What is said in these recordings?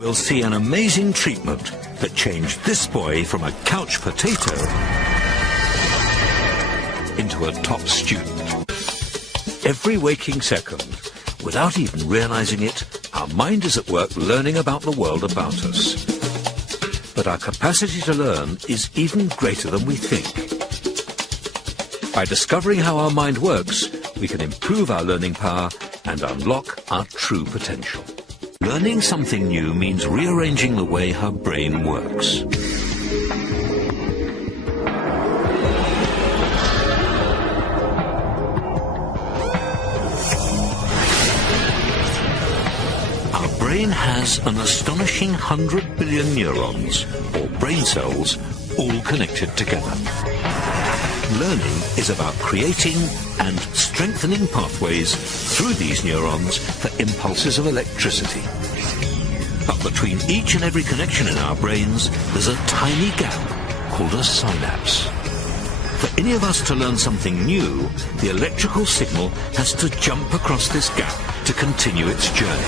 We'll see an amazing treatment that changed this boy from a couch potato into a top student. Every waking second, without even realizing it, our mind is at work learning about the world about us. But our capacity to learn is even greater than we think. By discovering how our mind works, we can improve our learning power and unlock our true potential. Learning something new means rearranging the way her brain works. Our brain has an astonishing 100 billion neurons, or brain cells, all connected together. Learning is about creating and strengthening pathways through these neurons for impulses of electricity. But between each and every connection in our brains, there's a tiny gap called a synapse. For any of us to learn something new, the electrical signal has to jump across this gap to continue its journey.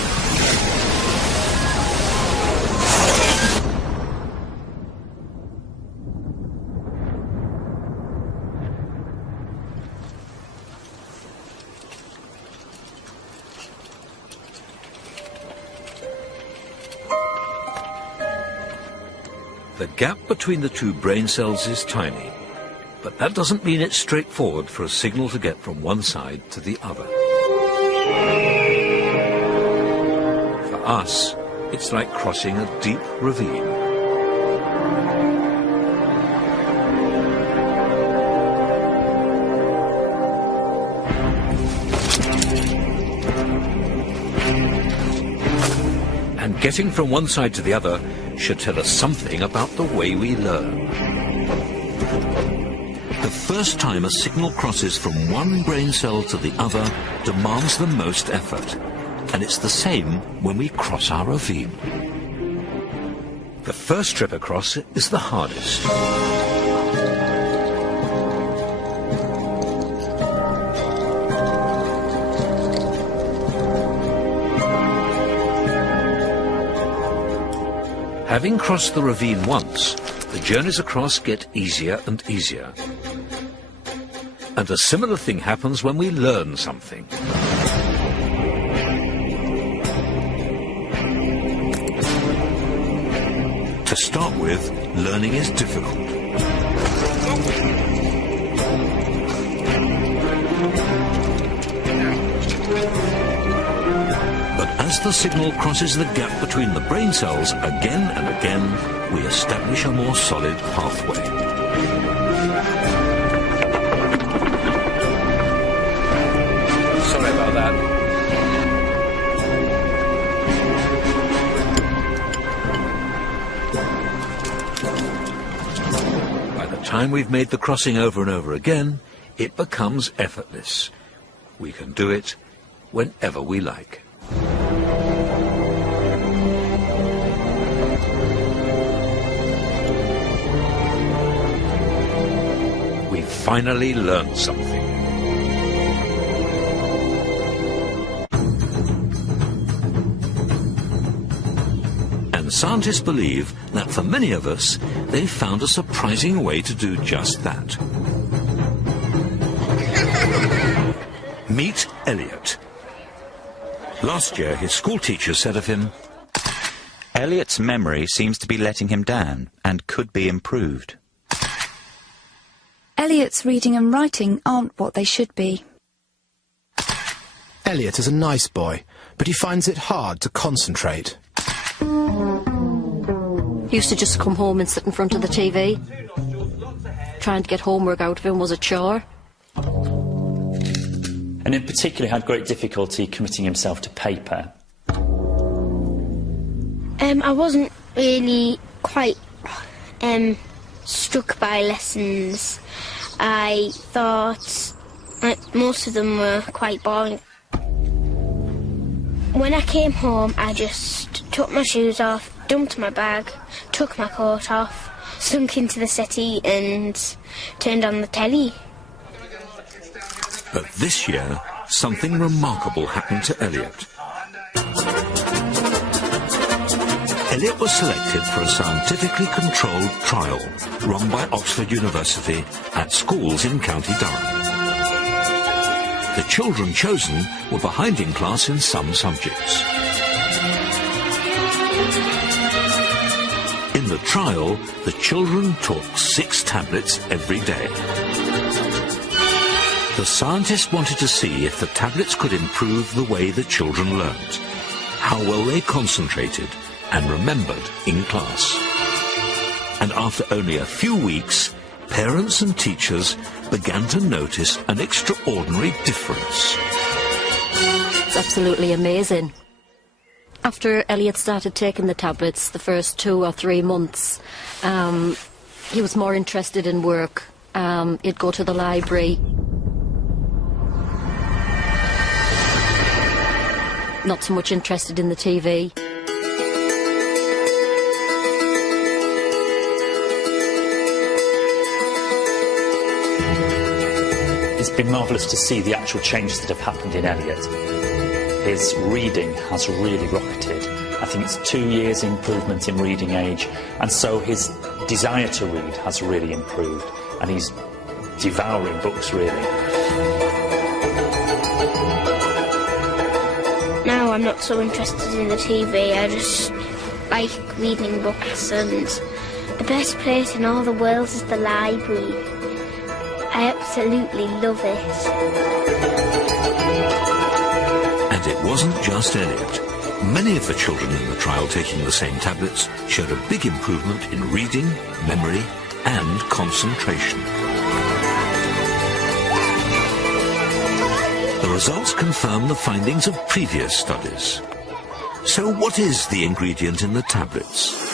The gap between the two brain cells is tiny, but that doesn't mean it's straightforward for a signal to get from one side to the other. For us, it's like crossing a deep ravine. And getting from one side to the other should tell us something about the way we learn. The first time a signal crosses from one brain cell to the other demands the most effort, and it's the same when we cross our ravine. The first trip across is the hardest. Having crossed the ravine once, the journeys across get easier and easier. And a similar thing happens when we learn something. To start with, learning is difficult. As the signal crosses the gap between the brain cells again and again, we establish a more solid pathway. Sorry about that. By the time we've made the crossing over and over again, it becomes effortless. We can do it whenever we like. Finally learned something. And scientists believe that for many of us, they've found a surprising way to do just that. Meet Elliot. Last year, his school teacher said of him, "Elliot's memory seems to be letting him down and could be improved." Elliot's reading and writing aren't what they should be. Elliot is a nice boy, but he finds it hard to concentrate. He used to just come home and sit in front of the TV. Trying to get homework out of him was a chore. And in particular had great difficulty committing himself to paper. I wasn't really quite struck by lessons. I thought most of them were quite boring. When I came home, I just took my shoes off, dumped my bag, took my coat off, slunk into the city and turned on the telly. But this year, something remarkable happened to Elliot. Elliot was selected for a scientifically controlled trial run by Oxford University at schools in County Durham. The children chosen were behind in class in some subjects. In the trial, the children took 6 tablets every day. The scientists wanted to see if the tablets could improve the way the children learnt, how well they concentrated and remembered in class. And after only a few weeks, parents and teachers began to notice an extraordinary difference. It's absolutely amazing. After Elliot started taking the tablets, the first 2 or 3 months, he was more interested in work. He'd go to the library. Not so much interested in the TV. It's been marvellous to see the actual changes that have happened in Elliot. His reading has really rocketed. I think it's 2 years improvement in reading age, and so his desire to read has really improved, and he's devouring books, really. Now I'm not so interested in the TV, I just like reading books, and the best place in all the world is the library. I absolutely love it. And it wasn't just Elliot. Many of the children in the trial taking the same tablets showed a big improvement in reading, memory and concentration. The results confirm the findings of previous studies. So what is the ingredient in the tablets?